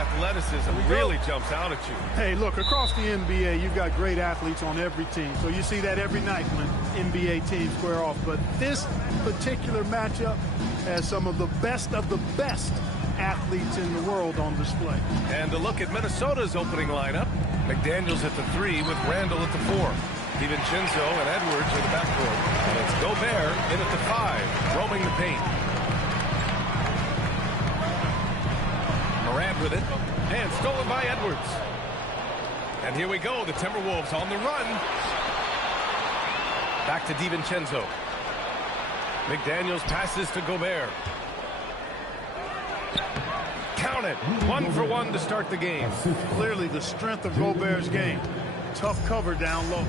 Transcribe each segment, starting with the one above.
athleticism really jumps out at you. Hey, look, across the NBA, you've got great athletes on every team. So you see that every night when NBA teams square off. But this particular matchup has some of the best athletes in the world on display. And a look at Minnesota's opening lineup. McDaniels at the 3 with Randall at the 4. DiVincenzo and Edwards are the backcourt. And it's Gobert in at the 5, roaming the paint. Morant with it, and stolen by Edwards. And here we go, the Timberwolves on the run. Back to DiVincenzo. McDaniels passes to Gobert. Count it, 1 for 1 to start the game. Clearly the strength of Gobert's game. Tough cover down low.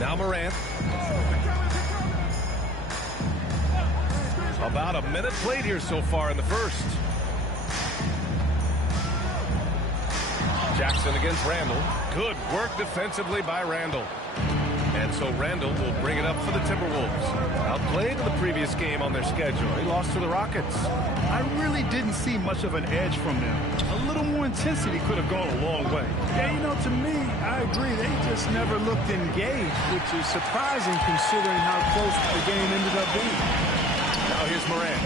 Now Morant. About a minute played here so far in the first. Jackson against Randall. Good work defensively by Randall. And so Randall will bring it up for the Timberwolves. Outplayed in the previous game on their schedule. They lost to the Rockets. I really didn't see much of an edge from them. A little more intensity could have gone a long way. Yeah, you know, to me, I agree. They just never looked engaged, which is surprising considering how close the game ended up being. Now here's Morant.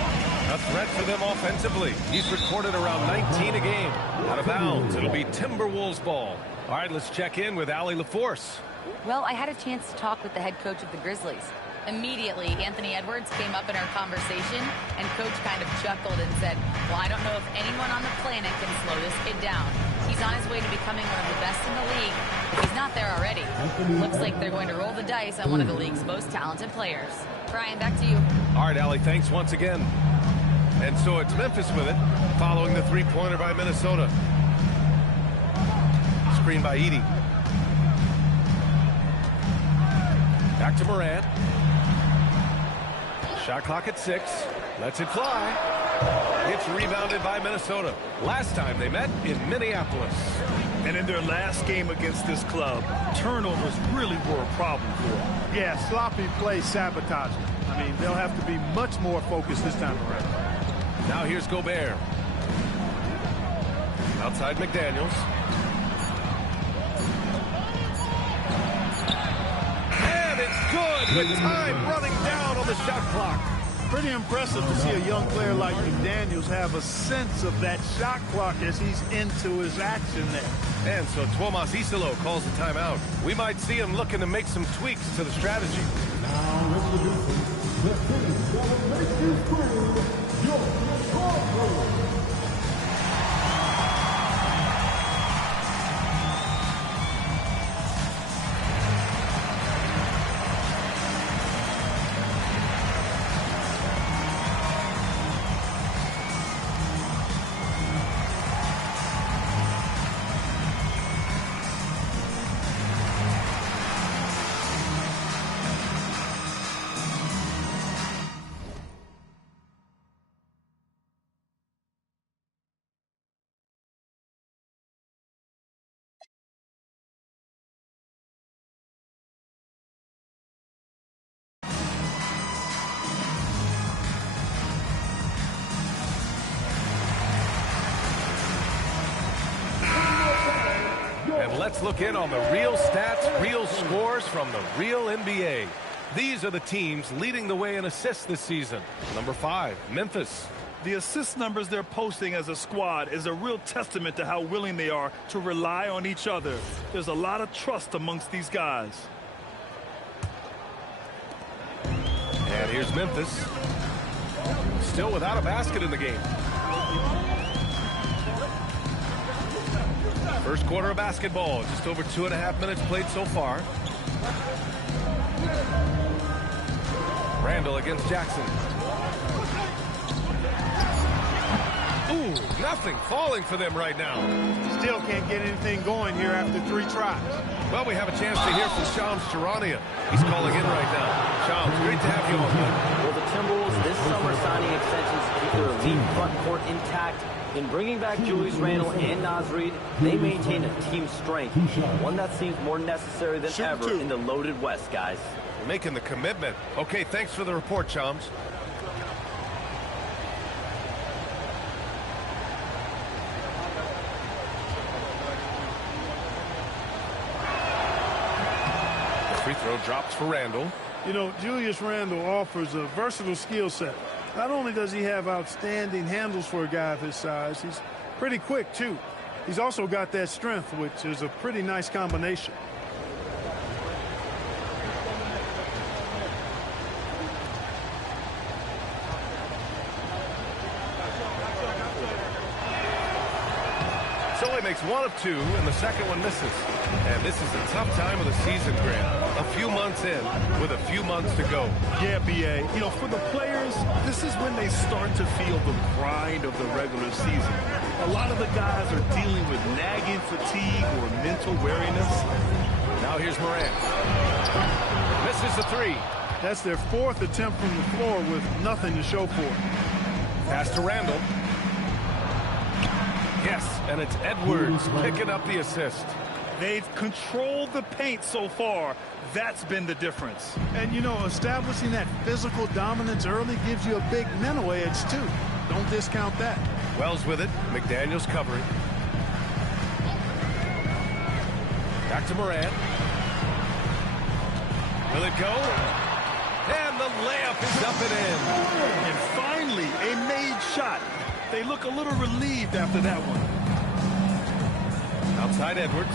A threat for them offensively. He's recorded around 19 a game. Out of bounds. It'll be Timberwolves ball. All right, let's check in with Allie LaForce. Well, I had a chance to talk with the head coach of the Grizzlies. Immediately, Anthony Edwards came up in our conversation, and Coach kind of chuckled and said, well, I don't know if anyone on the planet can slow this kid down. He's on his way to becoming one of the best in the league, if he's not there already. Looks like they're going to roll the dice on one of the league's most talented players. Brian, back to you. All right, Allie, thanks once again. And so it's Memphis with it, following the three-pointer by Minnesota. Screen by Edey. Back to Morant. Shot clock at 6. Lets it fly. It's rebounded by Minnesota. Last time they met in Minneapolis. And in their last game against this club, turnovers really were a problem for them. Yeah, sloppy play sabotage. I mean, they'll have to be much more focused this time around. Now here's Gobert. Outside McDaniels. And it's good with time running down on the shot clock. Pretty impressive to see a young player like McDaniels have a sense of that shot clock as he's into his action there. And so Tomas Isalo calls the timeout. We might see him looking to make some tweaks to the strategy. Now introducing the team that will make this screen your scorer. Let's look in on the real stats, real scores from the real NBA. These are the teams leading the way in assists this season. Number 5, Memphis. The assist numbers they're posting as a squad is a real testament to how willing they are to rely on each other. There's a lot of trust amongst these guys. And here's Memphis. Still without a basket in the game. First quarter of basketball, just over 2.5 minutes played so far. Randall against Jackson. Ooh, nothing falling for them right now. Still can't get anything going here after 3 tries. Well, we have a chance to hear from Shams Charania. He's calling in right now. Shams, great to have you on. Well, the Timberwolves this summer signing extensions keep their elite front court intact. In bringing back Julius Randle and Naz Reid, they maintain a team strength, one that seems more necessary than ever in the loaded West, guys. Making the commitment. Okay, thanks for the report, Shams. Free throw drops for Randle. You know, Julius Randle offers a versatile skill set. Not only does he have outstanding handles for a guy of his size, he's pretty quick, too. He's also got that strength, which is a pretty nice combination. Solie makes one of two, and the second one misses. And this is a tough time of the season, Grant. A few months in, with a few months to go. Yeah, B.A. You know, for the players, this is when they start to feel the grind of the regular season. A lot of the guys are dealing with nagging fatigue or mental weariness. Now here's Morant. Misses the three. That's their fourth attempt from the floor with nothing to show for it. Pass to Randle. Yes, and it's Edwards picking up the assist. They've controlled the paint so far. That's been the difference. And, you know, establishing that physical dominance early gives you a big mental edge, too. Don't discount that. Wells with it. McDaniels covering. Back to Morant. Will it go? And the layup is up and in. And finally, a made shot. They look a little relieved after that one. Outside Edwards.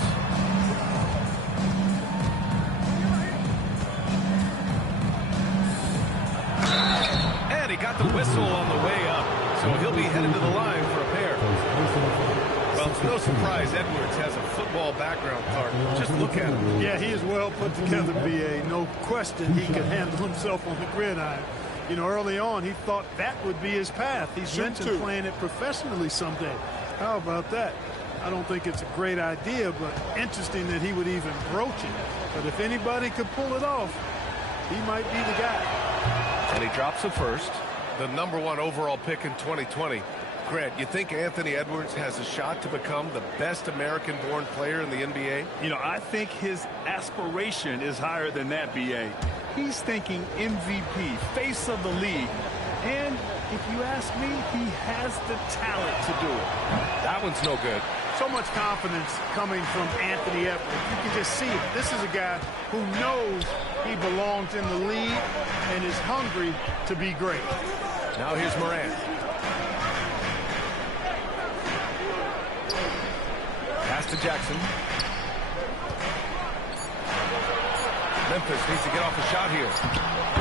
And he got the whistle on the way up. So he'll be headed to the line for a pair. Well, it's no surprise Edwards has a football background, Clark. Just look at him. Yeah, he is well put together, B.A. No question he could handle himself on the gridiron. You know, early on, he thought that would be his path. He's mentioned playing it professionally someday. How about that? I don't think it's a great idea, but interesting that he would even broach it. But if anybody could pull it off, he might be the guy. And he drops the first. The #1 overall pick in 2020. Grant, you think Anthony Edwards has a shot to become the best American-born player in the NBA? You know, I think his aspiration is higher than that, B.A. He's thinking MVP, face of the league. And if you ask me, he has the talent to do it. That one's no good. So much confidence coming from Anthony Edwards. You can just see it. This is a guy who knows he belongs in the league and is hungry to be great. Now here's Morant. Pass to Jackson. Memphis needs to get off a shot here.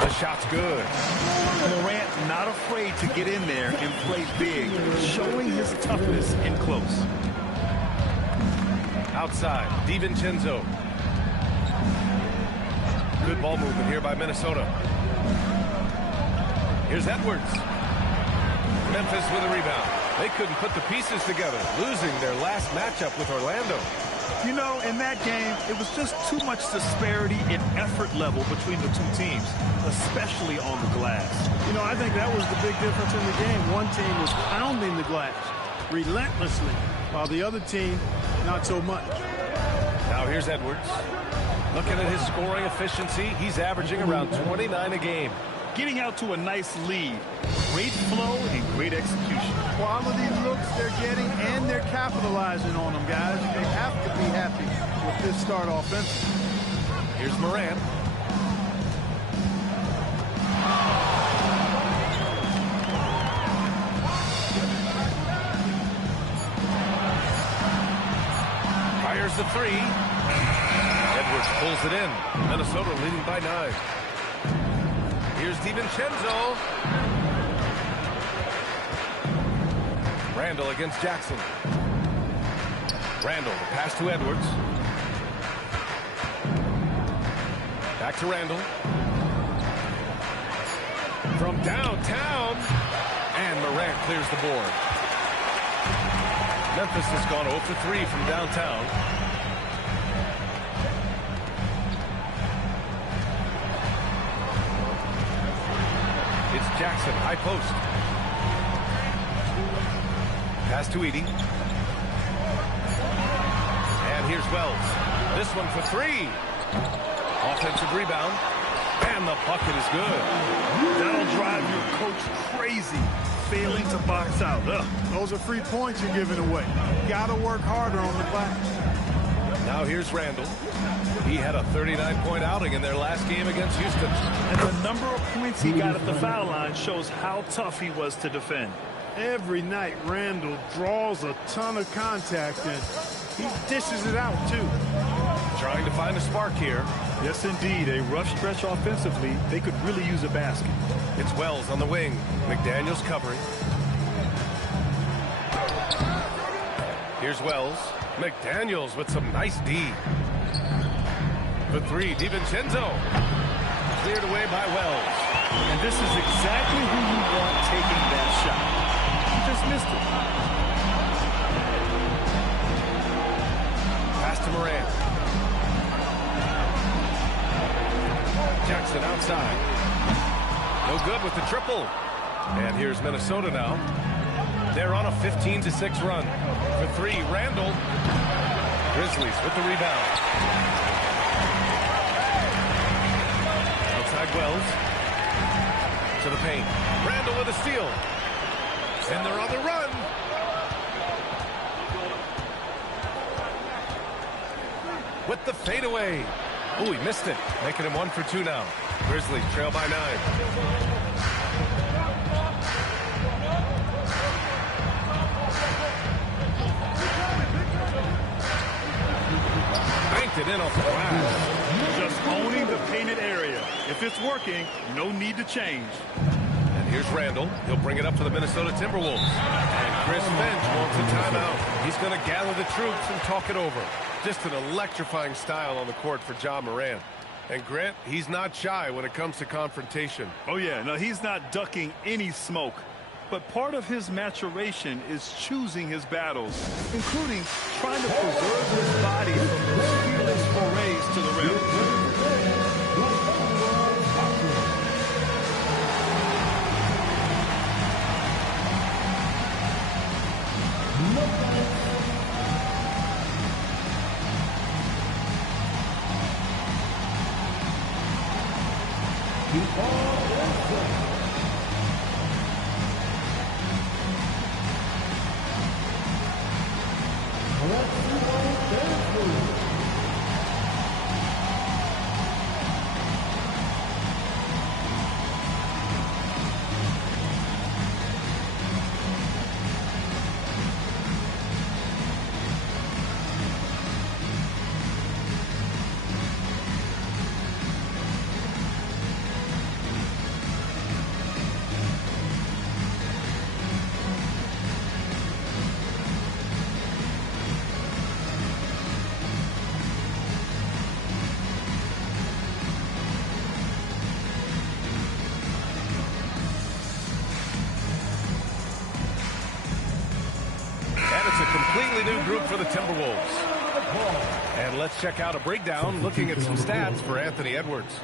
The shot's good. Morant not afraid to get in there and play big, showing his toughness in close. Outside, DiVincenzo. Good ball movement here by Minnesota. Here's Edwards. Memphis with a rebound. They couldn't put the pieces together, losing their last matchup with Orlando. You know, in that game, it was just too much disparity in effort level between the two teams, especially on the glass. You know, I think that was the big difference in the game. One team was pounding the glass relentlessly, while the other team, not so much. Now here's Edwards. Looking at his scoring efficiency, he's averaging around 29 a game. Getting out to a nice lead. Great flow and great execution. Quality looks they're getting, and they're capitalizing on them, guys. They have to be happy with this start offensively. Here's Morant. Fires the three. Edwards pulls it in. Minnesota leading by 9. Here's DiVincenzo. Randle against Jackson. Randle, the pass to Edwards. Back to Randle. From downtown. And Morant clears the board. Memphis has gone 0 for 3 from downtown. It's Jackson, high post. Pass to Edey. And here's Wells. This one for 3. Offensive rebound. And the bucket is good. That'll drive your coach crazy, failing to box out. Those are free points you're giving away. Got to work harder on the glass. Now here's Randall. He had a 39-point outing in their last game against Houston. And the number of points he got at the foul line shows how tough he was to defend. Every night, Randall draws a ton of contact, and he dishes it out, too. Trying to find a spark here. Yes, indeed. A rough stretch offensively. They could really use a basket. It's Wells on the wing. McDaniels covering. Here's Wells. McDaniels with some nice D. For three, DiVincenzo. Cleared away by Wells. And this is exactly who you want taking that shot. He just missed it. Pass to Morant. Jackson outside. No good with the triple. And here's Minnesota now. They're on a 15-6 run. For three, Randall. Grizzlies with the rebound. Outside Wells. To the paint. Randall with a steal. And they're on the run. With the fadeaway. Oh, he missed it. Making him 1 for 2 now. Grizzlies trail by 9. Banked it in off the glass. Just owning the painted area. If it's working, no need to change. And here's Randall. He'll bring it up to the Minnesota Timberwolves. And Chris Finch wants a timeout. He's going to gather the troops and talk it over. Just an electrifying style on the court for Ja Morant. And Grant, he's not shy when it comes to confrontation. Oh, yeah. No, he's not ducking any smoke. But part of his maturation is choosing his battles, including trying to preserve his body from those fearless forays to the rim. Completely new group for the Timberwolves. And let's check out a breakdown looking at some stats for Anthony Edwards.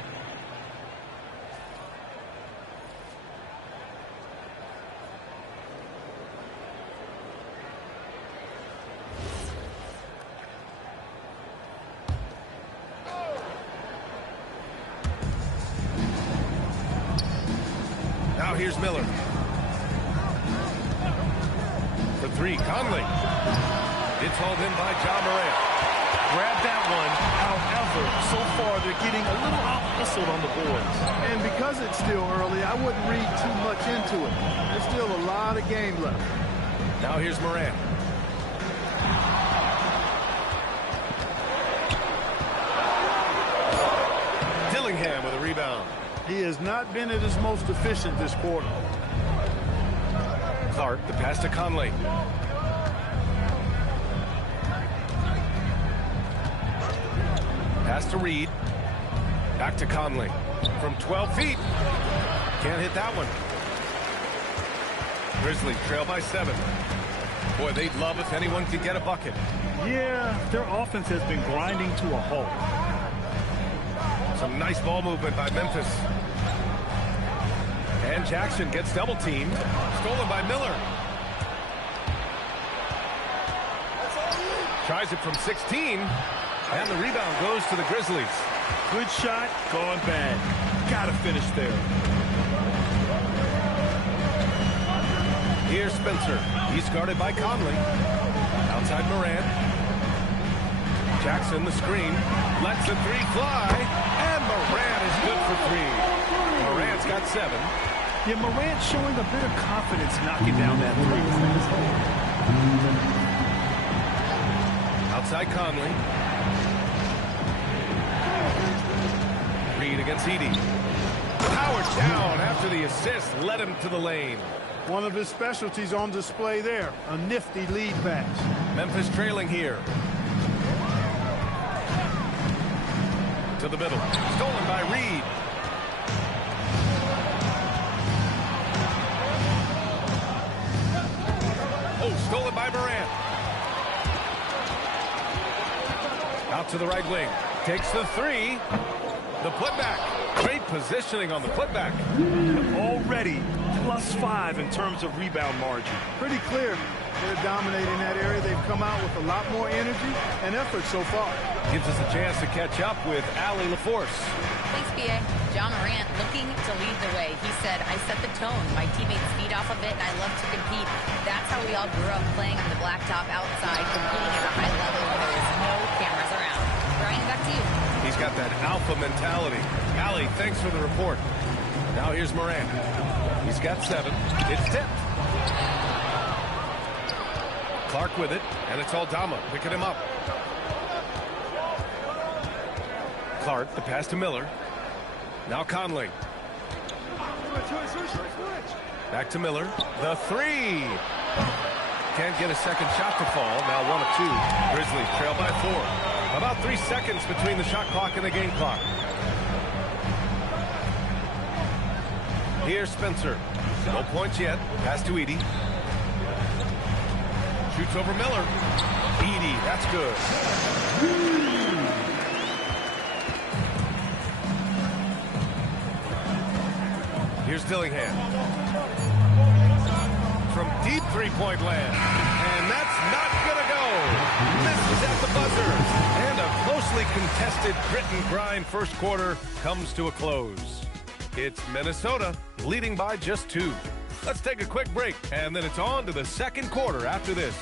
Now here's Miller. For three, Conley. It's hauled in by Ja Morant. Grab that one. However, so far they're getting a little out-hustled on the boards. And because it's still early, I wouldn't read too much into it. There's still a lot of game left. Now here's Morant. Dillingham with a rebound. He has not been at his most efficient this quarter. Clark, the pass to Conley. Pass to Reed. Back to Conley. From 12 feet. Can't hit that one. Grizzlies trail by 7. Boy, they'd love if anyone could get a bucket. Yeah, their offense has been grinding to a halt. Some nice ball movement by Memphis. And Jackson gets double teamed. Stolen by Miller. Tries it from 16. And the rebound goes to the Grizzlies. Good shot, gone bad. Gotta finish there. Here's Spencer. He's guarded by Conley. Outside Morant. Jackson, the screen, lets the three fly, and Morant is good for three. Morant's got 7. Yeah, Morant showing a bit of confidence knocking down that three. Outside Conley. Reed against Edey. Powered down after the assist led him to the lane. One of his specialties on display there, a nifty lead pass. Memphis trailing here. To the middle. Stolen by Reed. Oh, stolen by Morant. Out to the right wing. Takes the three. The putback. Great positioning on the putback. Already +5 in terms of rebound margin. Pretty clear. They're dominating that area. They've come out with a lot more energy and effort so far. Gives us a chance to catch up with Allie LaForce. Thanks, B.A. John Morant looking to lead the way. He said, I set the tone. My teammates feed off of it, and I love to compete. That's how we all grew up, playing on the blacktop outside, competing at a high level when there was no cameras around. Brian, back to you. He's got that alpha mentality. Allie, thanks for the report. Now here's Morant. He's got 7. It's tipped. Clark with it, and it's Aldama picking him up. Clark, the pass to Miller. Now Conley. Back to Miller. The three. Can't get a second shot to fall. Now 1 of 2. Grizzlies trail by 4. About 3 seconds between the shot clock and the game clock. Here's Spencer. No points yet. Pass to Edey. Shoots over Miller. Edey, that's good. Here's Dillingham. From deep three-point land. And that's not going to go. Misses at the buzzer. And a closely contested grit and grind first quarter comes to a close. It's Minnesota leading by just 2. Let's take a quick break, and then it's on to the second quarter after this.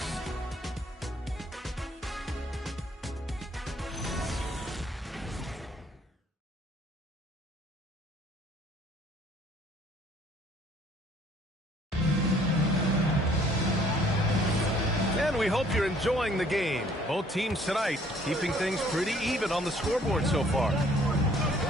And we hope you're enjoying the game. Both teams tonight keeping things pretty even on the scoreboard so far.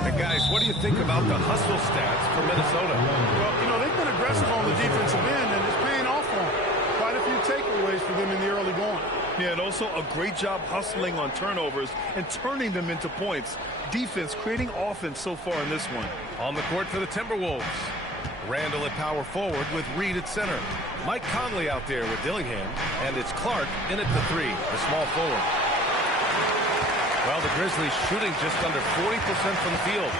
And guys, what do you think about the hustle stats for Minnesota? Well, you know, they've been aggressive on the defensive end, and it's paying off for them. Quite a few takeaways for them in the early going. Yeah, and also a great job hustling on turnovers and turning them into points. Defense creating offense so far in this one. On the court for the Timberwolves. Randall at power forward with Reed at center. Mike Conley out there with Dillingham. And it's Clark in at the 3, the small forward. Well, the Grizzlies shooting just under 40% from the field.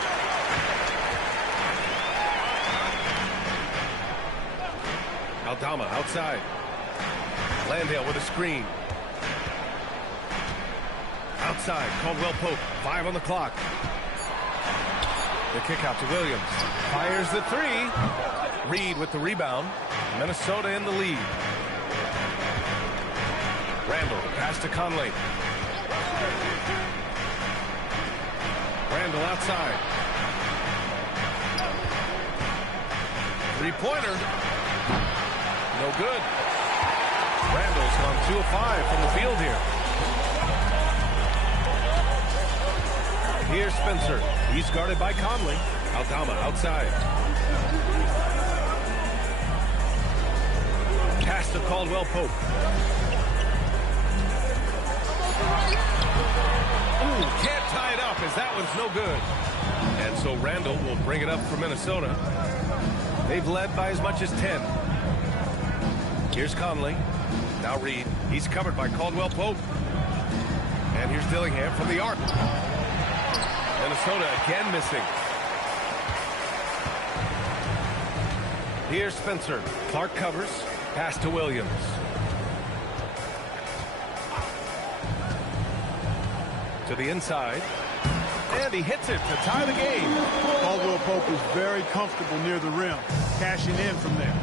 Aldama outside. Landale with a screen. Outside, Caldwell Pope, 5 on the clock. The kick out to Williams. Fires the 3. Reed with the rebound. Minnesota in the lead. Randall, pass to Conley. Randall outside. Three-pointer. No good. Randall's gone 2 of 5 from the field here. Here's Spencer. He's guarded by Conley. Aldama outside. Pass to Caldwell Pope. Ooh, can't tie it up as that one's no good. And so Randall will bring it up for Minnesota. They've led by as much as 10. Here's Conley. Now Reed. He's covered by Caldwell Pope. And here's Dillingham from the arc. Minnesota again missing. Here's Spencer. Clark covers. Pass to Williams. To the inside. And he hits it to tie the game. Caldwell Pope is very comfortable near the rim, cashing in from there.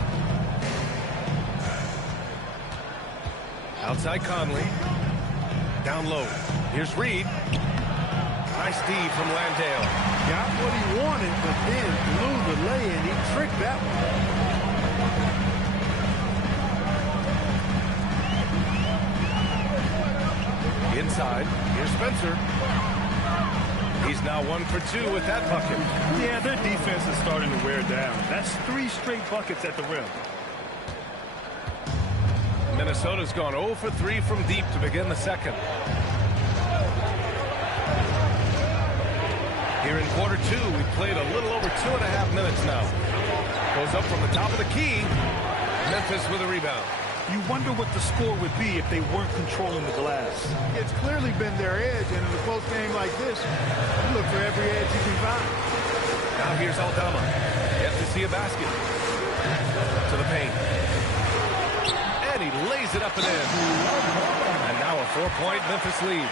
Outside Conley. Down low. Here's Reed. Nice D from Landale. Got what he wanted, but then blew the lay-in. He tricked that one. Inside. Here's Spencer. He's now 1 for 2 with that bucket. Yeah, their defense is starting to wear down. That's 3 straight buckets at the rim. Minnesota's gone 0 for 3 from deep to begin the second. Here in quarter 2, we've played a little over 2.5 minutes now. Goes up from the top of the key. Memphis with a rebound. You wonder what the score would be if they weren't controlling the glass. It's clearly been their edge, and in a close game like this, you look for every edge you can find. Now here's Aldama. Yet to see a basket. To the paint. And he lays it up and in. And now a 4-point Memphis lead.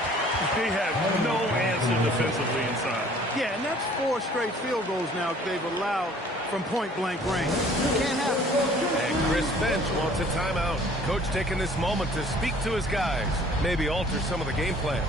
They have no answer defensively inside. Yeah, and that's 4 straight field goals now they've allowed from point-blank range. You can't have it. And Chris Finch wants a timeout. Coach taking this moment to speak to his guys. Maybe alter some of the game plan.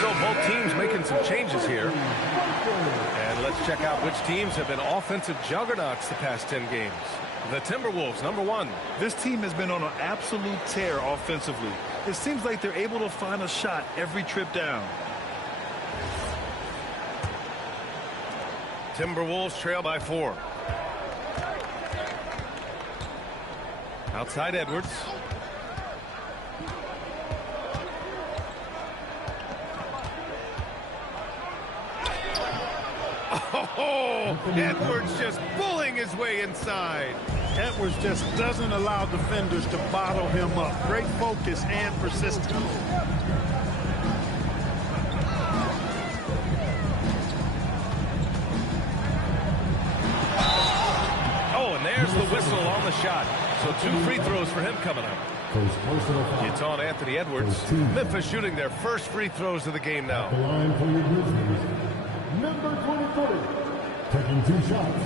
So both teams making some changes here. And let's check out which teams have been offensive juggernauts the past 10 games. The Timberwolves, number 1. This team has been on an absolute tear offensively. It seems like they're able to find a shot every trip down. Timberwolves trail by 4. Outside Edwards. Oh, Edwards just bullying his way inside. Edwards just doesn't allow defenders to bottle him up. Great focus and persistence. Oh, and there's the whistle on the shot. So 2 free throws for him coming up. It's on Anthony Edwards. Memphis shooting their first free throws of the game now. The line for your Grizzlies, number 23, taking 2 shots.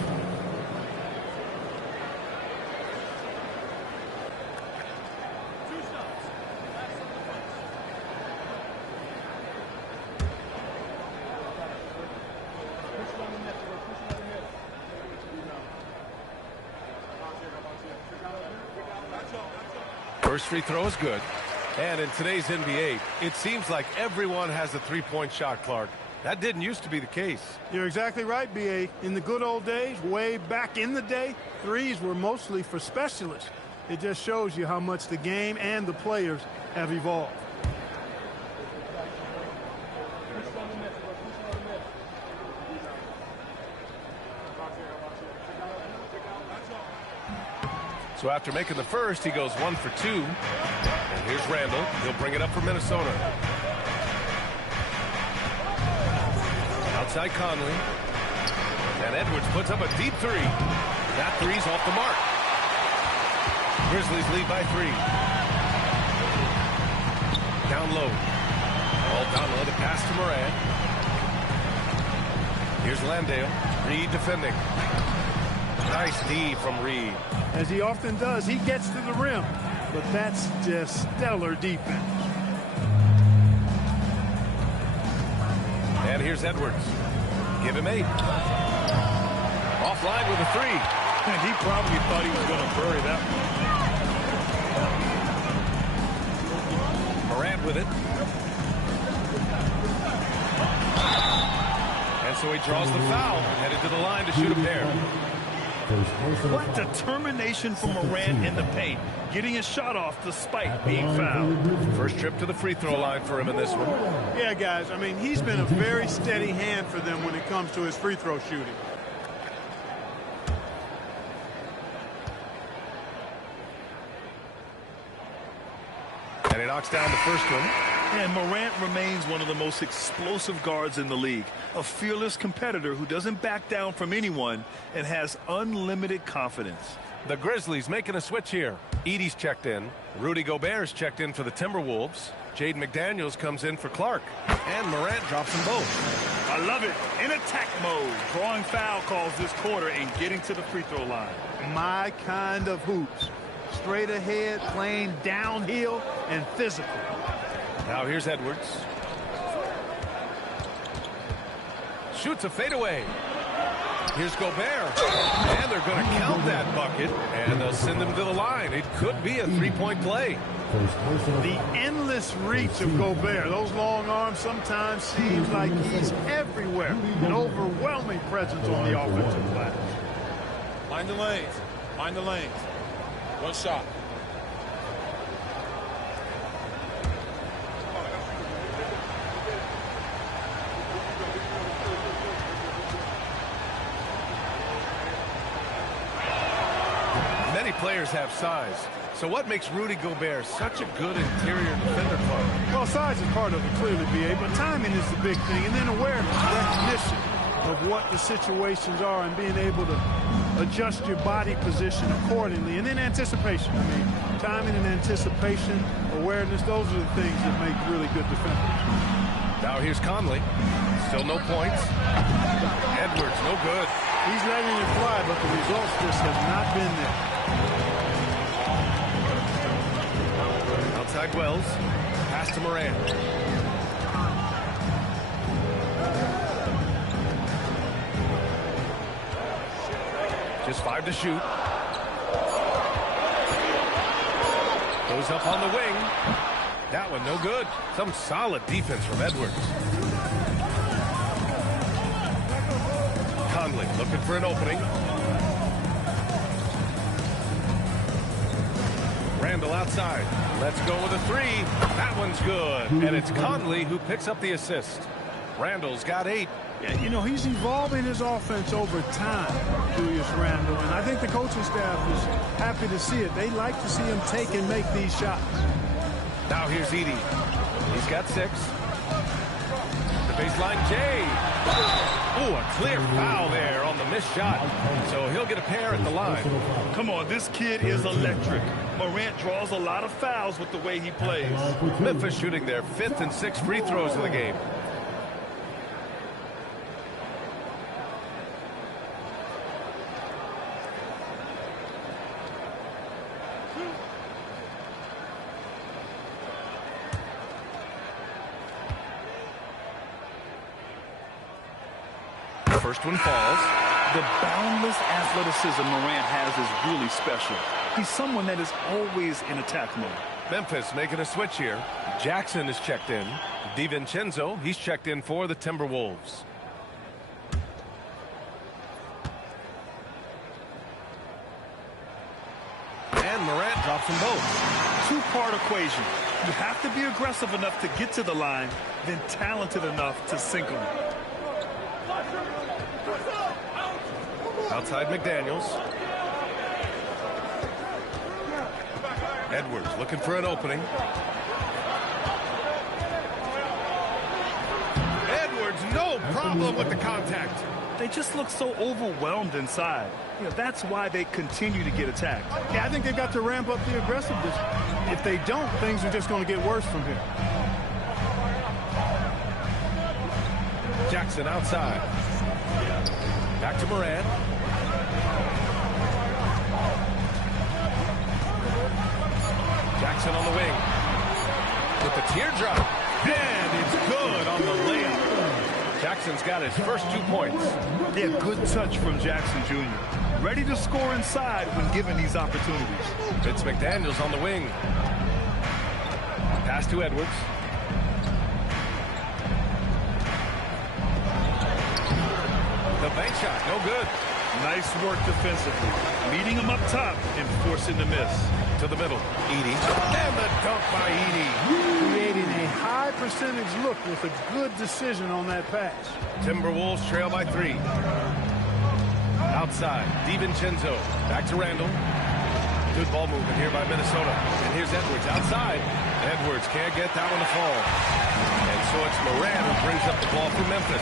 First free throw is good. And in today's NBA, it seems like everyone has a three-point shot, Clark. That didn't used to be the case. You're exactly right, B.A. In the good old days, way back in the day, threes were mostly for specialists. It just shows you how much the game and the players have evolved. So after making the first, he goes 1 for 2. And here's Randall. He'll bring it up for Minnesota. Outside Conley. And Edwards puts up a deep 3. That three's off the mark. Grizzlies lead by 3. Down low. Aldama, the pass to Moran. Here's Landale. Reed defending. Nice D from Reed. As he often does, he gets to the rim. But that's just stellar defense. And here's Edwards. Give him 8. Offline with a 3. And he probably thought he was going to bury that one. Morant with it. And so he draws the foul, headed to the line to shoot a pair. What determination from Morant in the paint, getting his shot off despite being fouled. First trip to the free throw line for him in this one. Yeah, guys, I mean, he's been a very steady hand for them when it comes to his free throw shooting. And he knocks down the first one. And Morant remains one of the most explosive guards in the league. A fearless competitor who doesn't back down from anyone and has unlimited confidence. The Grizzlies making a switch here. Edey's checked in. Rudy Gobert's checked in for the Timberwolves. Jaden McDaniels comes in for Clark. And Morant drops them both. I love it. In attack mode. Drawing foul calls this quarter and getting to the free throw line. My kind of hoops. Straight ahead, playing downhill, and physical. Now here's Edwards. Shoots a fadeaway. Here's Gobert. And they're going to count that bucket. And they'll send him to the line. It could be a three-point play. The endless reach of Gobert. Those long arms sometimes seems like he's everywhere. An overwhelming presence on the offensive glass. Mind the lanes. Mind the lanes. One shot. Many players have size. So what makes Rudy Gobert such a good interior defender, Clark? Well, size is part of it, clearly, B.A., but timing is the big thing. And then awareness, recognition of what the situations are and being able to adjust your body position accordingly. And then anticipation. I mean, timing and anticipation, awareness, those are the things that make really good defenders. Now here's Conley. Still no points. Edwards, no good. He's letting it fly, but the results just have not been there. Outside Wells. Pass to Morant. Just 5 to shoot. Goes up on the wing. That one no good. Some solid defense from Edwards. Conley looking for an opening. Randall outside. Let's go with a three. That one's good. And it's Conley who picks up the assist. Randall's got 8. Yeah, you know, he's evolving his offense over time, Julius Randle, and I think the coaching staff is happy to see it. They like to see him take and make these shots. Now here's Edey. He's got 6. The baseline, Jay. Oh, a clear foul there on the missed shot. So he'll get a pair at the line. Come on, this kid is electric. Morant draws a lot of fouls with the way he plays. Memphis shooting their 5th and 6th free throws of the game. First one falls. The boundless athleticism Morant has is really special. He's someone that is always in attack mode. Memphis making a switch here. Jackson is checked in. DiVincenzo, he's checked in for the Timberwolves. And Morant drops them both. Two-part equation. You have to be aggressive enough to get to the line, then talented enough to sink them. Outside McDaniels. Edwards looking for an opening. Edwards, no problem with the contact. They just look so overwhelmed inside. You know, that's why they continue to get attacked. Yeah, I think they've got to ramp up the aggressiveness. If they don't, things are just going to get worse from here. Jackson outside. Back to Morant. Jackson on the wing. With the teardrop. And it's good on the layup. Jackson's got his first 2 points. Yeah, good touch from Jackson Jr. Ready to score inside when given these opportunities. It's McDaniels on the wing. Pass to Edwards. The bank shot, no good. Nice work defensively. Meeting him up top and forcing the miss. To the middle. Edey. And the dunk by Edey. Creating a high percentage look with a good decision on that pass. Timberwolves trail by 3. Outside, DiVincenzo. Back to Randall. Good ball movement here by Minnesota. And here's Edwards outside. Edwards can't get that one to fall. And so it's Morant who brings up the ball for Memphis.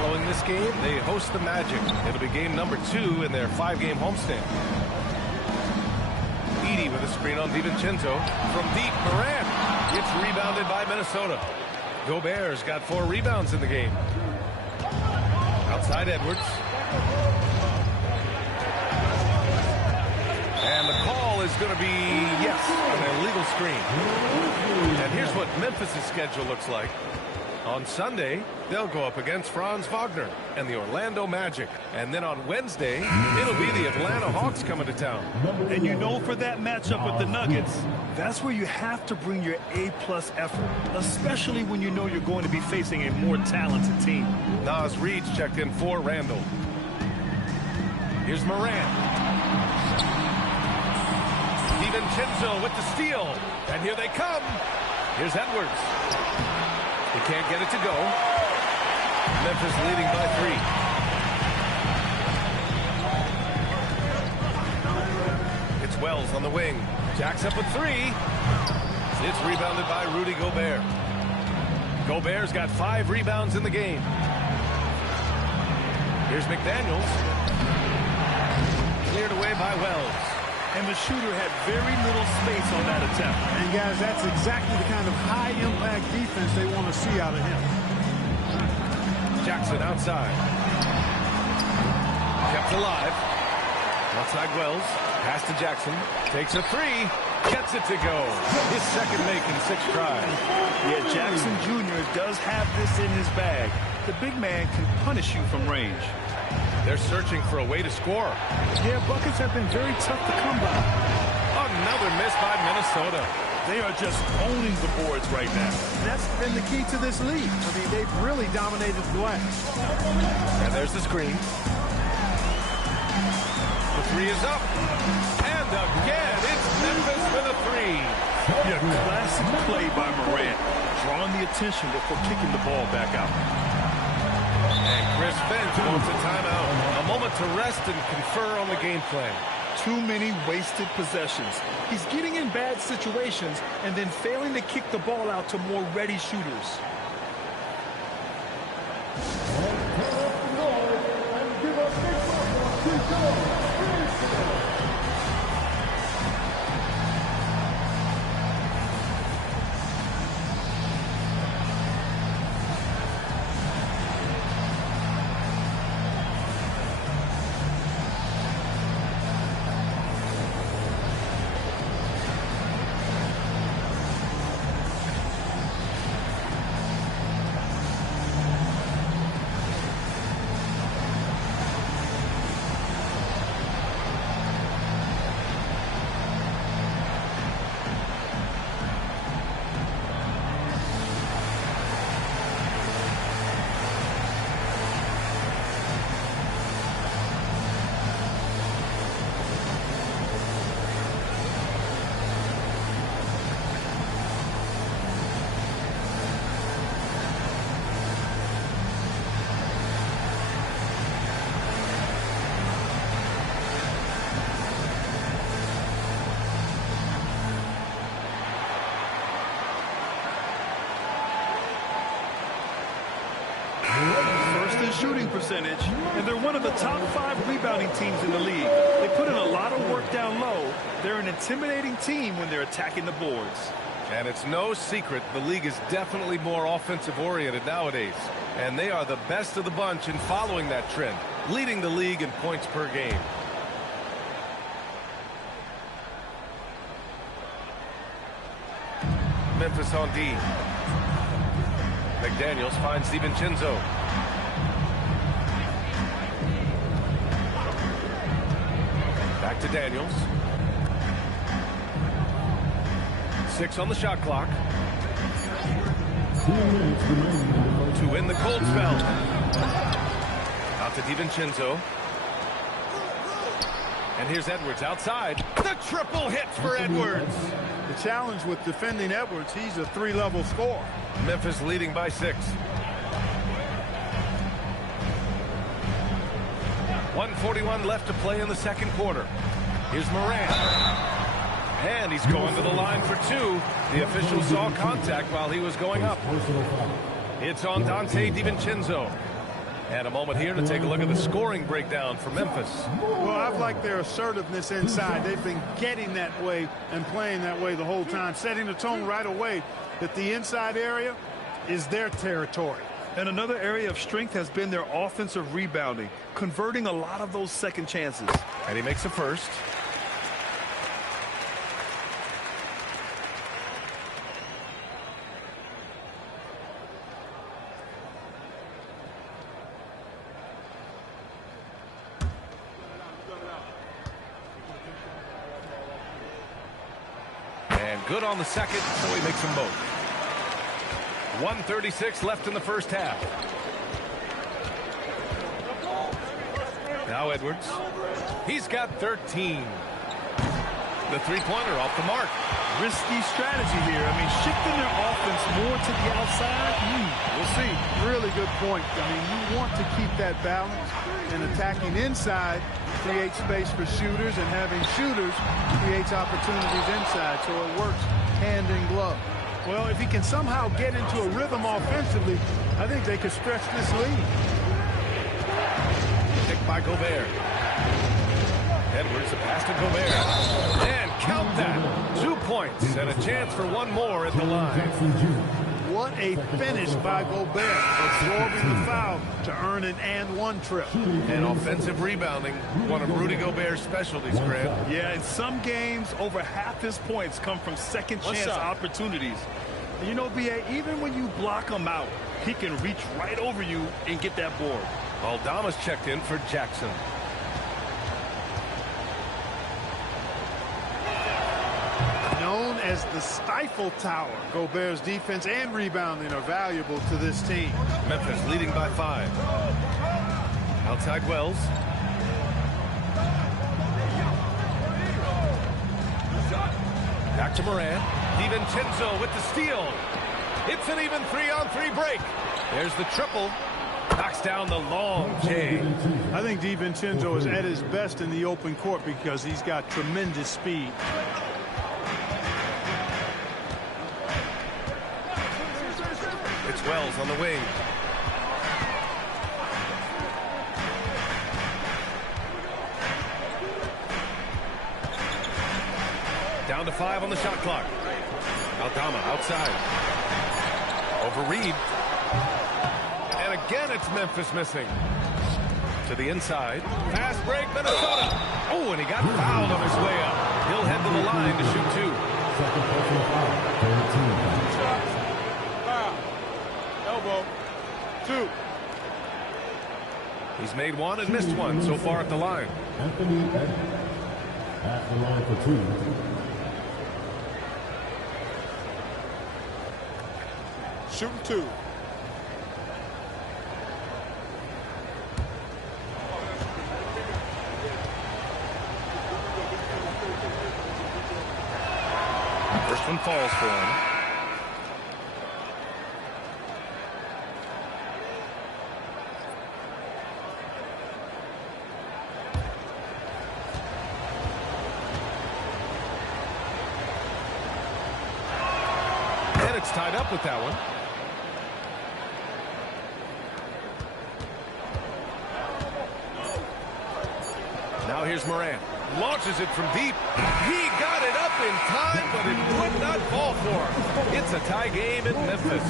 Following this game, they host the Magic. It'll be game number 2 in their 5-game homestand. Edey with a screen on DiVincenzo. From deep, Morant. It's rebounded by Minnesota. Gobert's got 4 rebounds in the game. Outside Edwards. And the call is going to be, yes, an illegal screen. And here's what Memphis' schedule looks like. On Sunday, they'll go up against Franz Wagner and the Orlando Magic. And then on Wednesday, it'll be the Atlanta Hawks coming to town. And you know, for that matchup with the Nuggets, that's where you have to bring your A-plus effort, especially when you know you're going to be facing a more talented team. Naz Reid's checked in for Randall. Here's Morant. DiVincenzo with the steal. And here they come. Here's Edwards. He can't get it to go. Memphis leading by 3. It's Wells on the wing. Jacks up with 3. It's rebounded by Rudy Gobert. Gobert's got 5 rebounds in the game. Here's McDaniels. Cleared away by Wells. And the shooter had very little space on that attempt. And guys, that's exactly the kind of high-impact defense they want to see out of him. Jackson outside. Kept alive. Outside Wells. Pass to Jackson. Takes a 3. Gets it to go. His second make in 6 tries. Yeah, Jackson Jr. does have this in his bag. The big man can punish you from range. They're searching for a way to score. Yeah, buckets have been very tough to come by. Another miss by Minnesota. They are just owning the boards right now. That's been the key to this league. I mean, they've really dominated the glass. And there's the screen. The 3 is up. And again, it's Memphis with a 3. Yeah, classic play by Morant. Drawing the attention before kicking the ball back out. And Chris Finch wants a timeout. A moment to rest and confer on the game plan. Too many wasted possessions. He's getting in bad situations and then failing to kick the ball out to more ready shooters. First in shooting percentage, and they're one of the top 5 rebounding teams in the league. They put in a lot of work down low. They're an intimidating team when they're attacking the boards. And it's no secret the league is definitely more offensive-oriented nowadays. And they are the best of the bunch in following that trend, leading the league in points per game. Memphis on D. McDaniels finds DiVincenzo. to Daniels. 6 on the shot clock. To win the cold spell. Out to DiVincenzo. And here's Edwards outside. The triple hits for Edwards. The challenge with defending Edwards, he's a 3-level scorer. Memphis leading by 6. 1:41 left to play in the second quarter. Here's Moran. And he's going to the line for 2. The official saw contact while he was going up. It's on Donte DiVincenzo. And a moment here to take a look at the scoring breakdown for Memphis. Well, I've liked their assertiveness inside. They've been getting that way and playing that way the whole time, setting the tone right away that the inside area is their territory. And another area of strength has been their offensive rebounding, converting a lot of those second chances. And he makes a first. And good on the second, so he makes them both. 1:36 left in the first half. Now Edwards. He's got 13. The three-pointer off the mark. Risky strategy here. I mean, shifting their offense more to the outside. We'll see. Really good point. I mean, you want to keep that balance, and attacking inside creates space for shooters, and having shooters creates opportunities inside, so it works hand in glove. Well, if he can somehow get into a rhythm offensively, I think they could stretch this lead. Picked by Gobert. Edwards, a pass to Gobert. And count that. 2 points and a chance for one more at the line. What a finish by Gobert, absorbing the foul to earn an and-one trip. And offensive rebounding, one of Rudy Gobert's specialties, Grant. Yeah, in some games, over half his points come from second-chance opportunities. And you know, B.A., even when you block him out, he can reach right over you and get that board. Aldama's checked in for Jackson. Known as the Stifle Tower, Gobert's defense and rebounding are valuable to this team. Memphis leading by 5. Outside Wells. Back to Moran. DiVincenzo with the steal. It's an even 3-on-3 break. There's the triple. Knocks down the long J. I think DiVincenzo is at his best in the open court because he's got tremendous speed. It's Wells on the wing. Down to 5 on the shot clock. Aldama outside. Over Reed. And again it's Memphis missing. To the inside. Fast break, Minnesota. Oh, and he got fouled on his way up. He'll head to the line to shoot 2. Elbow. 2. He's made 1 and missed 1 so far at the line. Anthony Edwards at the line for 2. Shooting 2. First one falls for him. And it's tied up with that one. Now here's Moran. Launches it from deep. He got it up in time, but it would not fall for him. It's a tie game in Memphis.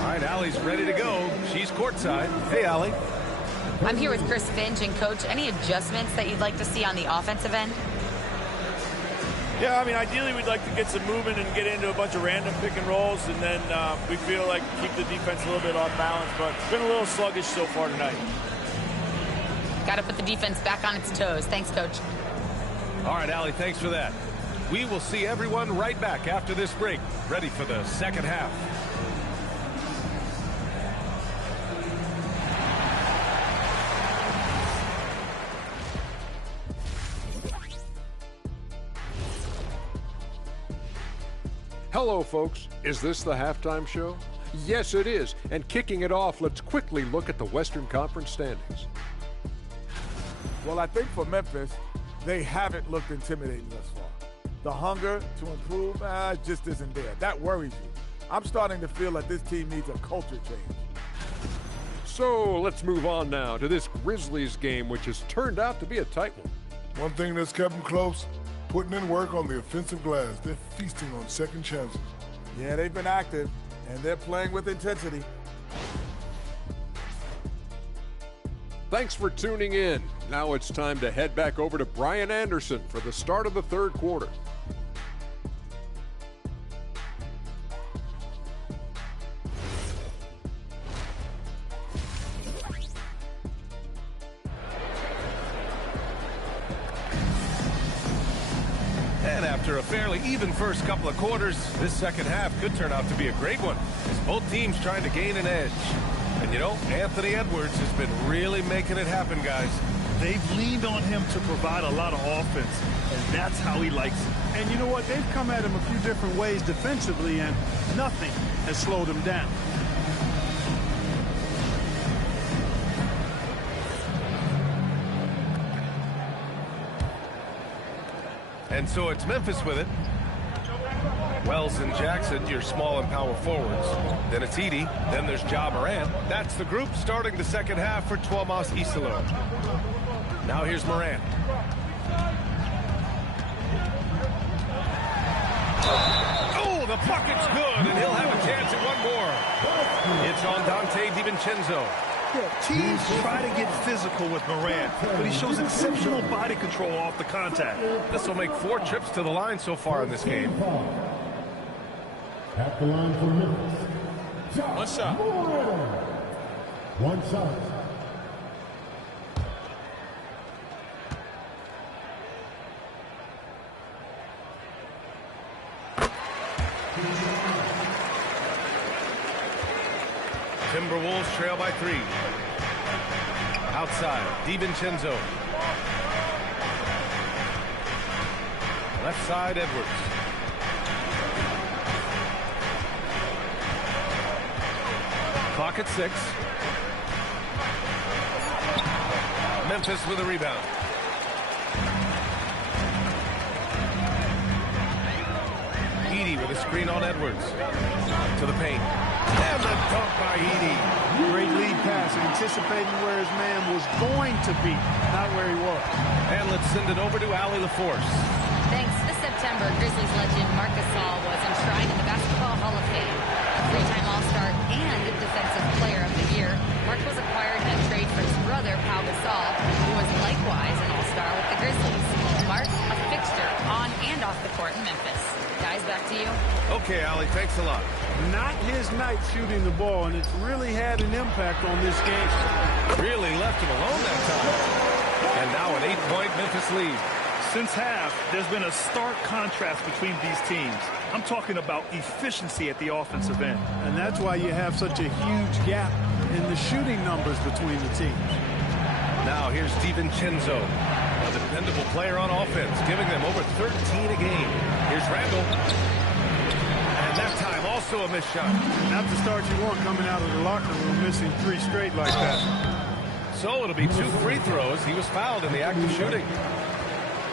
All right, Allie's ready to go. She's courtside. Hey, Allie. I'm here with Chris Finch. And, Coach, any adjustments that you'd like to see on the offensive end? Yeah, I mean, ideally we'd like to get some movement and get into a bunch of random pick and rolls, and then we feel like keep the defense a little bit off balance, but it's been a little sluggish so far tonight. Got to put the defense back on its toes. Thanks, Coach. All right, Allie, thanks for that. We will see everyone right back after this break, ready for the second half. Hello, folks. Is this the halftime show? Yes, it is. And kicking it off, let's quickly look at the Western Conference standings. Well, I think for Memphis, they haven't looked intimidating thus far. The hunger to improve just isn't there. That worries you. I'm starting to feel that this team needs a culture change. So let's move on now to this Grizzlies game, which has turned out to be a tight one. One thing that's kept them close, putting in work on the offensive glass. They're feasting on second chances. Yeah, they've been active, and they're playing with intensity. Thanks for tuning in. Now it's time to head back over to Brian Anderson for the start of the third quarter. And after a fairly even first couple of quarters, this second half could turn out to be a great one, as both teams trying to gain an edge. And you know, Anthony Edwards has been really making it happen, guys. They've leaned on him to provide a lot of offense, and that's how he likes it. And you know what? They've come at him a few different ways defensively, and nothing has slowed him down. And so it's Memphis with it. Wells and Jackson, your small and power forwards. Then it's Edey. Then there's Ja Morant. That's the group starting the second half for Tuomas Isillo. Now here's Morant. Oh, the bucket's good, and he'll have a chance at one more. It's on Dante DiVincenzo. Yeah, teams try to get physical with Morant, but he shows exceptional body control off the contact. This will make 4 trips to the line so far in this game. At the line for Memphis. One shot. One shot. Timberwolves trail by 3. Outside, DiVincenzo. Left side, Edwards. Clock at 6. Memphis with a rebound. Edey with a screen on Edwards. To the paint. And the dunk by Edey. Great lead pass, anticipating where his man was going to be, not where he was. And let's send it over to Allie LaForce. Thanks. This September, Grizzlies legend Marc Gasol was enshrined in the Basketball Hall of Fame. A 3-time All-Star and Defensive Player of the Year, Marc was acquired in a trade for his brother, Pau Gasol, who was likewise an All-Star with the Grizzlies. Marc, a fixture on and off the court in Memphis. Guys, back to you. Okay, Allie, thanks a lot. Not his night shooting the ball, and it's really had an impact on this game. Really left him alone that time. And now an 8-point Memphis lead. Since half, there's been a stark contrast between these teams. I'm talking about efficiency at the offensive end. And that's why you have such a huge gap in the shooting numbers between the teams. Now here's DiVincenzo, a dependable player on offense, giving them over 13 a game. Here's Randall. And that time also a missed shot. Not the start you want coming out of the locker room, missing 3 straight like that. So it'll be 2 free throws. He was fouled in the act of shooting.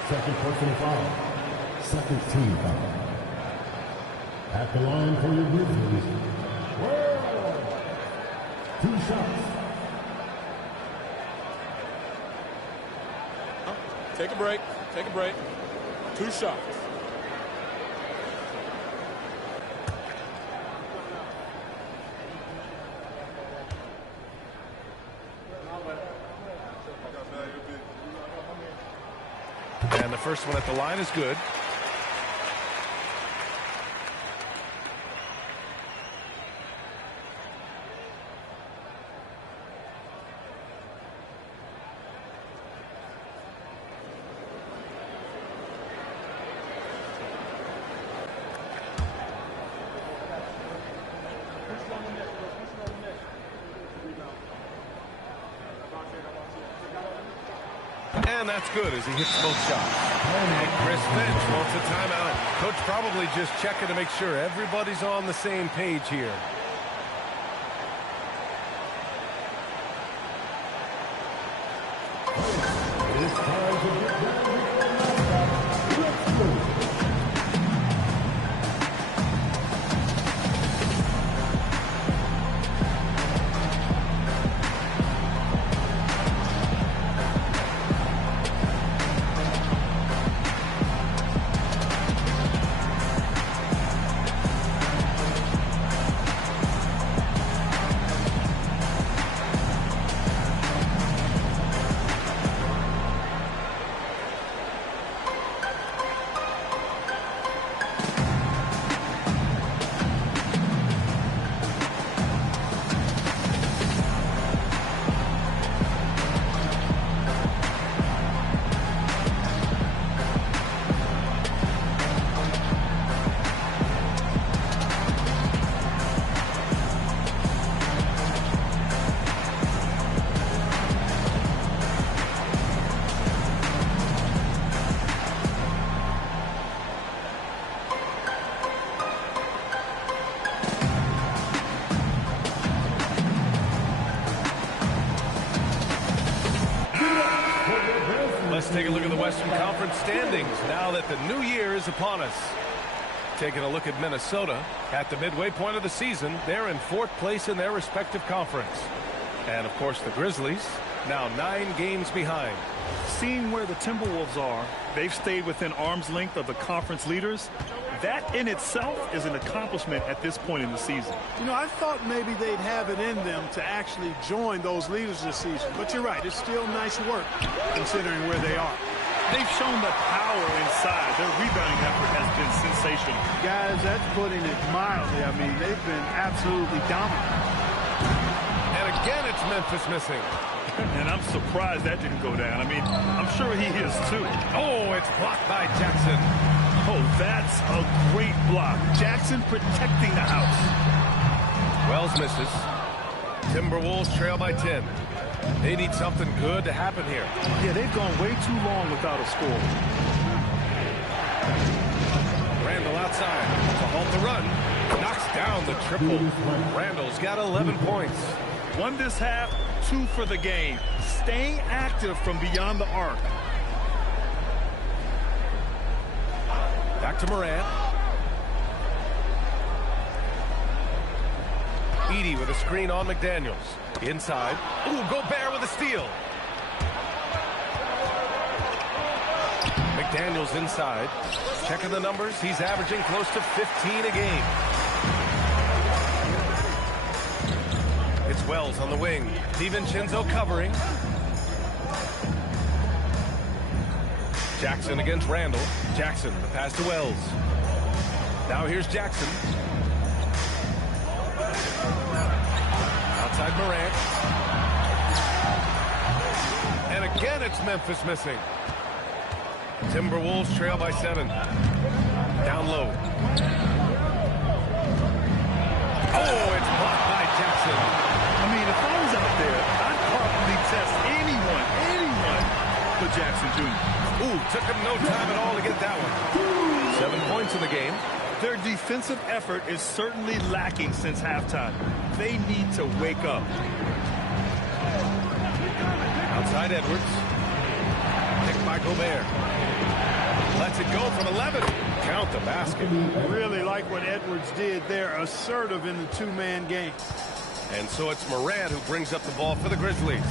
Second personal foul. Second team foul. At the line for your Grizzlies. 2 shots. Take a break. Take a break. 2 shots. And the first one at the line is good. And that's good as he hits both shots. And Chris Finch wants a timeout. Coach probably just checking to make sure everybody's on the same page here. It's time to get down. Let's go. Let's take a look at the Western Conference standings now that the new year is upon us. Taking a look at Minnesota. At the midway point of the season, they're in 4th place in their respective conference. And, of course, the Grizzlies, now 9 games behind. Seeing where the Timberwolves are, they've stayed within arm's length of the conference leaders. That in itself is an accomplishment at this point in the season. You know, I thought maybe they'd have it in them to actually join those leaders this season. But you're right, it's still nice work considering where they are. They've shown the power inside. Their rebounding effort has been sensational. Guys, that's putting it mildly. I mean, they've been absolutely dominant. And again, it's Memphis missing. And I'm surprised that didn't go down. I mean, I'm sure he is too. Oh, it's blocked by Jackson. Oh, that's a great block. Jackson protecting the house. Wells misses. Timberwolves trail by 10. They need something good to happen here. Yeah, they've gone way too long without a score. Randall outside to halt the run. Knocks down the triple. Randall's got 11 points. Won this half, 2 for the game. Staying active from beyond the arc. Back to Morant. Edey with a screen on McDaniels. Inside. Ooh, Gobert with a steal. McDaniels inside. Checking the numbers. He's averaging close to 15 a game. It's Wells on the wing. DiVincenzo covering. Jackson against Randall. Jackson, the pass to Wells. Now here's Jackson. Outside Morant. And again, it's Memphis missing. Timberwolves trail by 7. Down low. Oh, it's blocked by Jackson. I mean, if I was out there, I'd probably test anyone for Jackson Jr. Ooh, took him no time at all to get that one. 7 points in the game. Their defensive effort is certainly lacking since halftime. They need to wake up. Outside Edwards. Picked by Gobert. Lets it go from 11. Count the basket. Really like what Edwards did there. Assertive in the 2-man game. And so it's Morant who brings up the ball for the Grizzlies.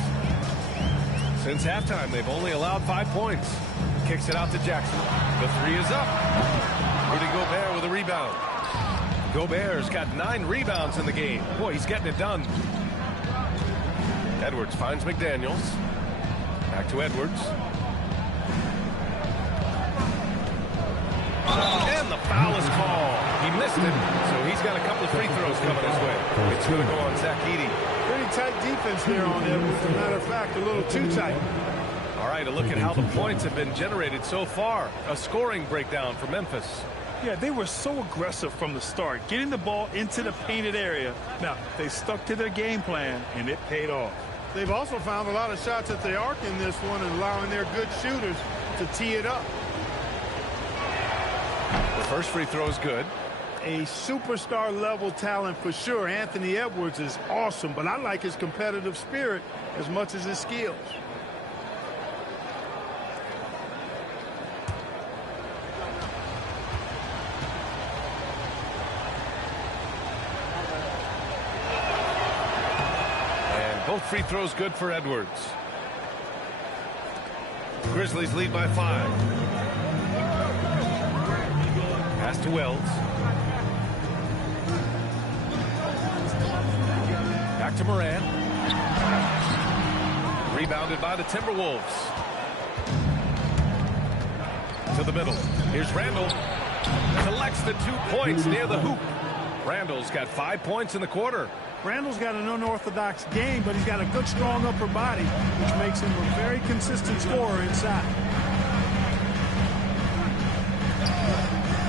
Since halftime, they've only allowed 5 points. Kicks it out to Jackson. The 3 is up. Rudy Gobert with a rebound. Gobert's got 9 rebounds in the game. Boy, he's getting it done. Edwards finds McDaniels. Back to Edwards. And the foul is called. He missed it, so he's got a couple of free throws coming his way. It's going to go on Zach Edey. Pretty tight defense there on Edwards. As a matter of fact, a little too tight. All right, a look at how the points have been generated so far. A scoring breakdown for Memphis. Yeah, they were so aggressive from the start, getting the ball into the painted area. Now, they stuck to their game plan, and it paid off. They've also found a lot of shots at the arc in this one and allowing their good shooters to tee it up. The first free throw is good. A superstar level talent for sure. Anthony Edwards is awesome, but I like his competitive spirit as much as his skills. Both free throws good for Edwards. Grizzlies lead by 5. Pass to Wells. Back to Morant. Rebounded by the Timberwolves. To the middle. Here's Randall. Collects the 2 points near the hoop. Randall's got 5 points in the quarter. Randall's got an unorthodox game, but he's got a good, strong upper body, which makes him a very consistent scorer inside.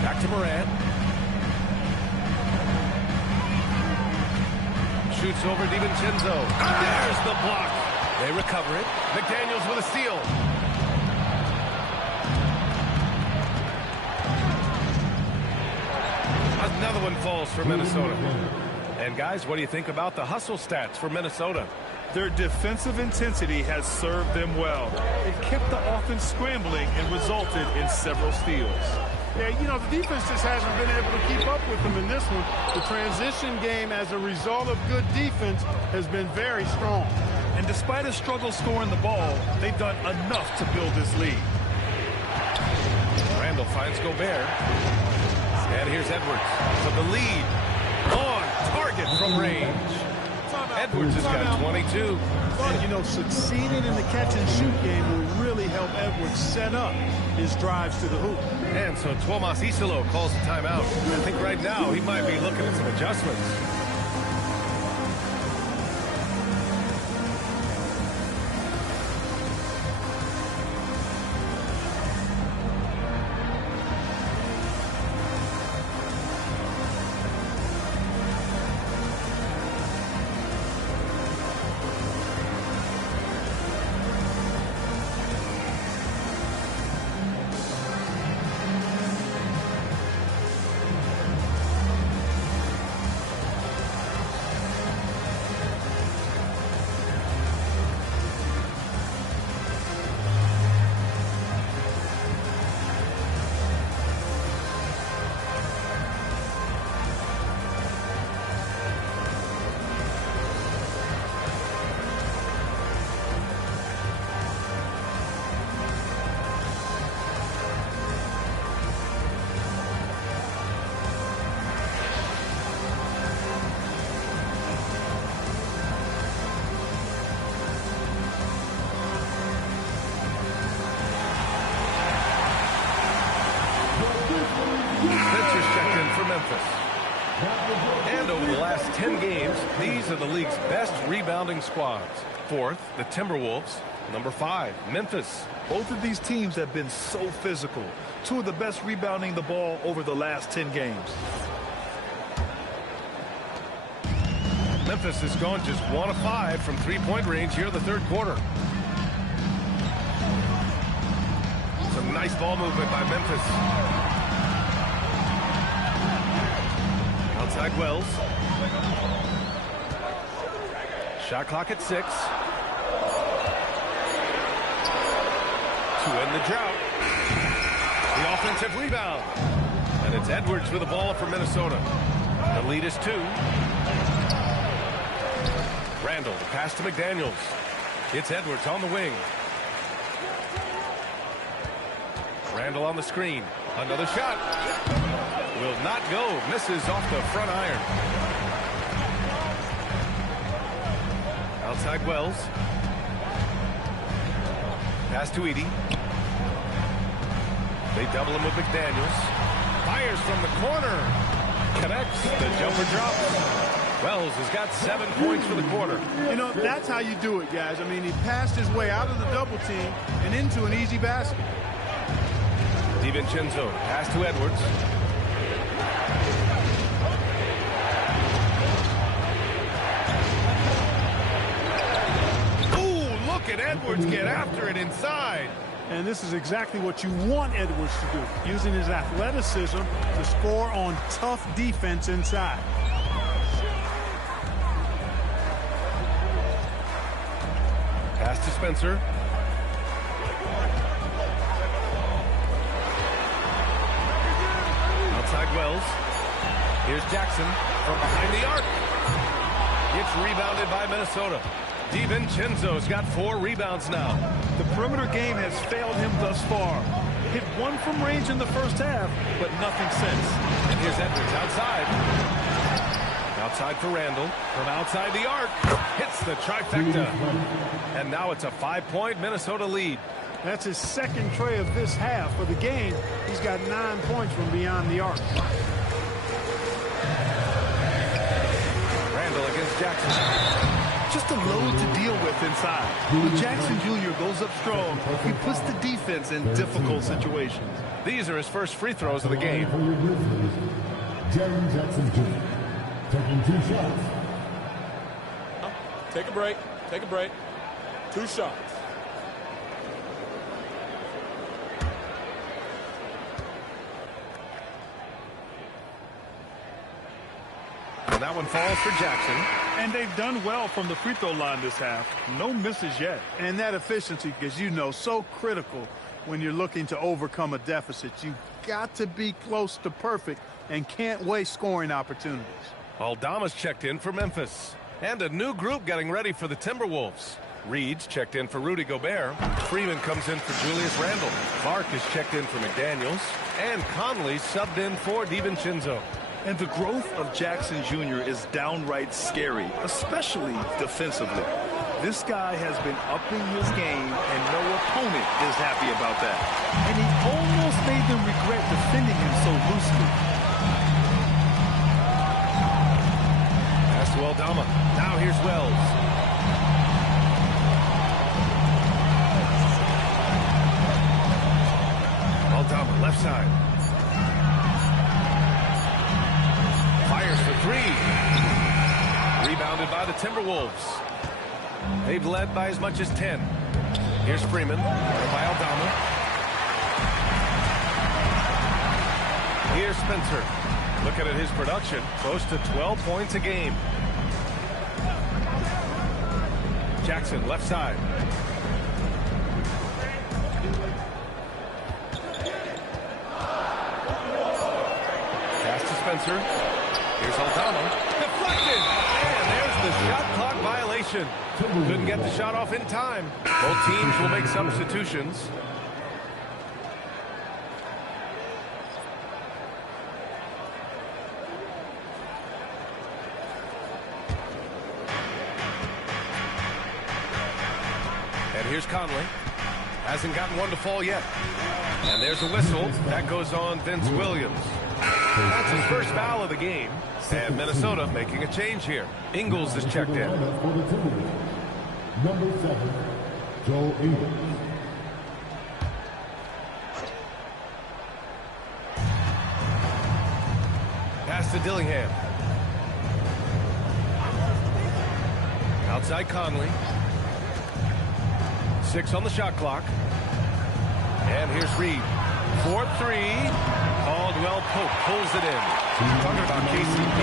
Back to Morant. Shoots over DiVincenzo. There's the block. They recover it. McDaniels with a steal. Another one falls for Minnesota. And guys, what do you think about the hustle stats for Minnesota? Their defensive intensity has served them well. It kept the offense scrambling and resulted in several steals. Yeah, you know, the defense just hasn't been able to keep up with them in this one. The transition game as a result of good defense has been very strong. And despite a struggle scoring the ball, they've done enough to build this lead. Randall finds Gobert. And here's Edwards for the lead. On target from range. Edwards has got 22. And, you know, succeeding in the catch-and-shoot game will really help Edwards set up his drives to the hoop. And so Tuomas Isalo calls a timeout. I think right now he might be looking at some adjustments. And over the last 10 games, these are the league's best rebounding squads. Fourth, the Timberwolves. Number 5, Memphis. Both of these teams have been so physical. Two of the best rebounding the ball over the last 10 games. Memphis has gone just 1 of 5 from three-point range here in the third quarter. Some nice ball movement by Memphis. Outside Wells. Shot clock at 6. To end the drought. The offensive rebound. And it's Edwards with the ball for Minnesota. The lead is 2. Randall, the pass to McDaniels. It's Edwards on the wing. Randall on the screen. Another shot. Will not go. Misses off the front iron. Outside Wells. Pass to Edey. They double him with McDaniels. Fires from the corner. Connects. The jumper drops. Wells has got 7 points for the quarter. You know, that's how you do it, guys. I mean, he passed his way out of the double team and into an easy basket. DiVincenzo, pass to Edwards. Look at Edwards get after it inside. And this is exactly what you want Edwards to do, using his athleticism to score on tough defense inside. Pass to Spencer. Outside Wells. Here's Jackson from behind the arc. It's rebounded by Minnesota. DiVincenzo's got 4 rebounds now. The perimeter game has failed him thus far. Hit one from range in the first half, but nothing since. And here's Edwards outside. Outside for Randall. From outside the arc. Hits the trifecta. And now it's a 5-point Minnesota lead. That's his second tray of this half. For the game, he's got 9 points from beyond the arc. Randall against Jackson. Just a load to deal with inside. When Jackson Jr. goes up strong, he puts the defense in difficult situations. These are his first free throws of the game. Jaren Jackson Jr. taking 2 shots. Take a break. Take a break. 2 shots. And that one falls for Jackson. And they've done well from the free throw line this half. No misses yet. And that efficiency, because you know, so critical when you're looking to overcome a deficit. You've got to be close to perfect and can't waste scoring opportunities. Aldama's checked in for Memphis. And a new group getting ready for the Timberwolves. Reed's checked in for Rudy Gobert. Freeman comes in for Julius Randle. Clark is checked in for McDaniels. And Conley subbed in for DiVincenzo. And the growth of Jackson Jr. is downright scary, especially defensively. This guy has been upping his game, and no opponent is happy about that. And he almost made them regret defending him so loosely. Pass to Aldama. Now here's Wells. Aldama, left side. Fires for 3. Rebounded by the Timberwolves. They've led by as much as 10. Here's Freeman by Aldama. Here's Spencer. Looking at his production, close to 12 points a game. Jackson, left side. Pass to Spencer. Here's Aldama. Deflected! And there's the shot clock violation. Couldn't get the shot off in time. Both teams will make substitutions. And here's Conley. Hasn't gotten one to fall yet. And there's a whistle. That goes on Vince Williams. That's his first foul of the game. And Minnesota making a change here. Ingles is checked in. Number 7, Joe Ingles. Pass to Dillingham. Outside Conley. 6 on the shot clock. And here's Reed. 4-3. Caldwell Pope pulls it in. Talking about KCP,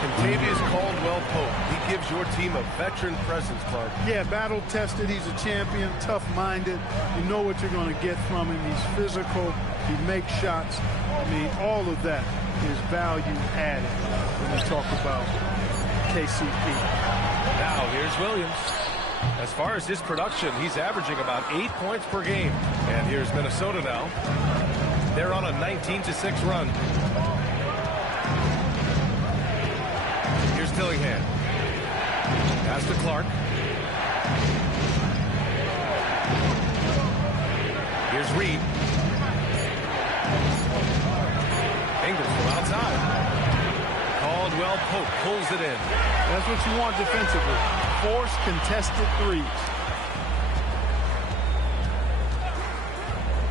Contavious Caldwell Pope. He gives your team a veteran presence, Clark. Yeah, battle-tested. He's a champion, tough-minded. You know what you're going to get from him. He's physical. He makes shots. I mean, all of that is value added when we talk about KCP. Now, here's Williams. As far as his production, he's averaging about 8 points per game. And here's Minnesota now. They're on a 19-6 run. Here's Dillingham. Pass to Clark. Here's Reed. Ingles from outside. Caldwell Pope pulls it in. That's what you want defensively. Force contested threes.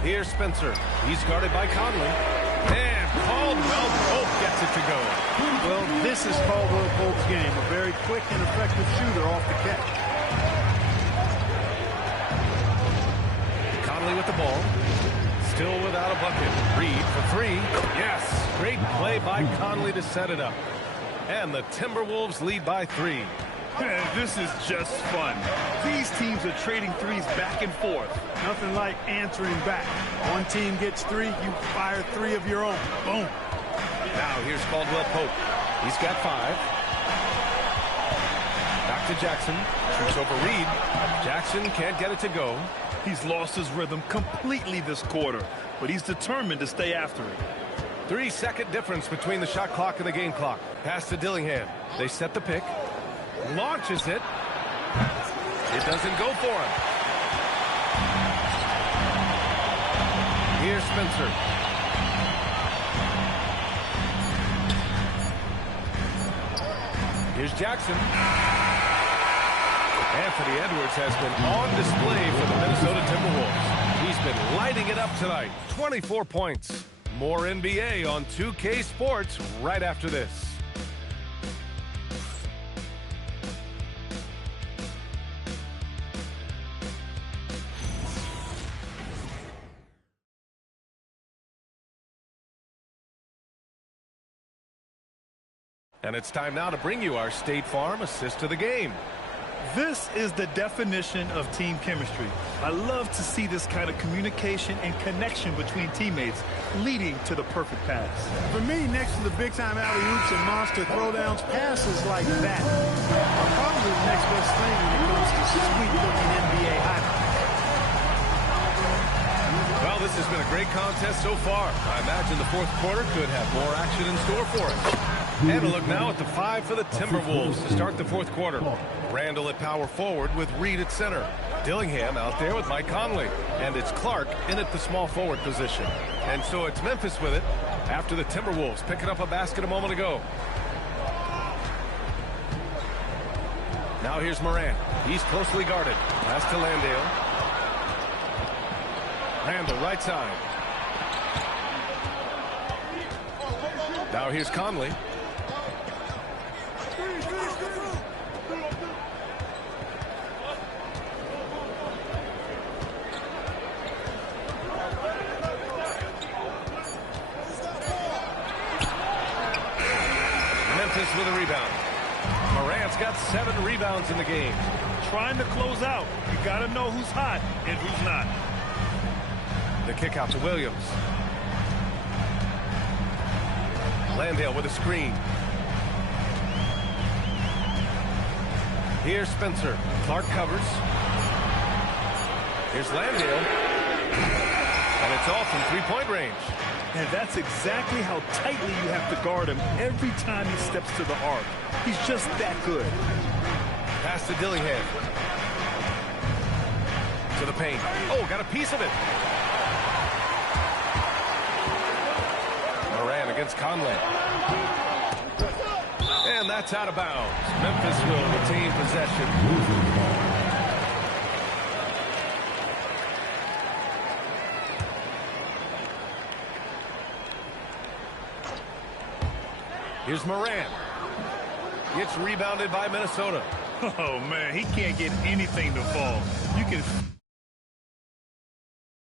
Here's Spencer. He's guarded by Conley. And Caldwell Pope gets it to go. Well, this is Caldwell Pope's game. A very quick and effective shooter off the catch. with the ball. Still without a bucket. Reed for three. Yes. Great play by Conley to set it up. And the Timberwolves lead by 3. This is just fun. These teams are trading threes back and forth. Nothing like answering back. One team gets 3, you fire 3 of your own. Boom. Now here's Caldwell Pope. He's got 5. Back to Jackson. Shoots over Reed. Jackson can't get it to go. He's lost his rhythm completely this quarter, but he's determined to stay after it. 3-second difference between the shot clock and the game clock. Pass to Dillingham. They set the pick. Launches it. It doesn't go for him. Here's Spencer. Here's Jackson. Anthony Edwards has been on display for the Minnesota Timberwolves. He's been lighting it up tonight. 24 points. More NBA on 2K Sports right after this. And it's time now to bring you our State Farm assist of the game. This is the definition of team chemistry. I love to see this kind of communication and connection between teammates leading to the perfect pass. For me, next to the big-time alley-oops and monster throwdowns, passes like that are probably the next best thing when it comes to sweet-looking NBA highlights. Well, this has been a great contest so far. I imagine the fourth quarter could have more action in store for us. And a look now at the 5 for the Timberwolves to start the fourth quarter. Randall at power forward with Reed at center. Dillingham out there with Mike Conley. And it's Clark in at the small forward position. And so it's Memphis with it after the Timberwolves picking up a basket a moment ago. Now here's Morant. He's closely guarded. Pass to Landale. Randall right side. Now here's Conley. Memphis with a rebound. Morant's got 7 rebounds in the game. Trying to close out. You got to know who's hot and who's not. The kick out to Williams. Landale with a screen. Here's Spencer. Clark covers. Here's Landale. And it's all from three-point range. And that's exactly how tightly you have to guard him every time he steps to the arc. He's just that good. Pass to Dillingham. To the paint. Oh, got a piece of it. Morant against Conley. And that's out of bounds. Memphis will retain possession. Here's Morant. Gets rebounded by Minnesota. Oh, man, he can't get anything to fall. You can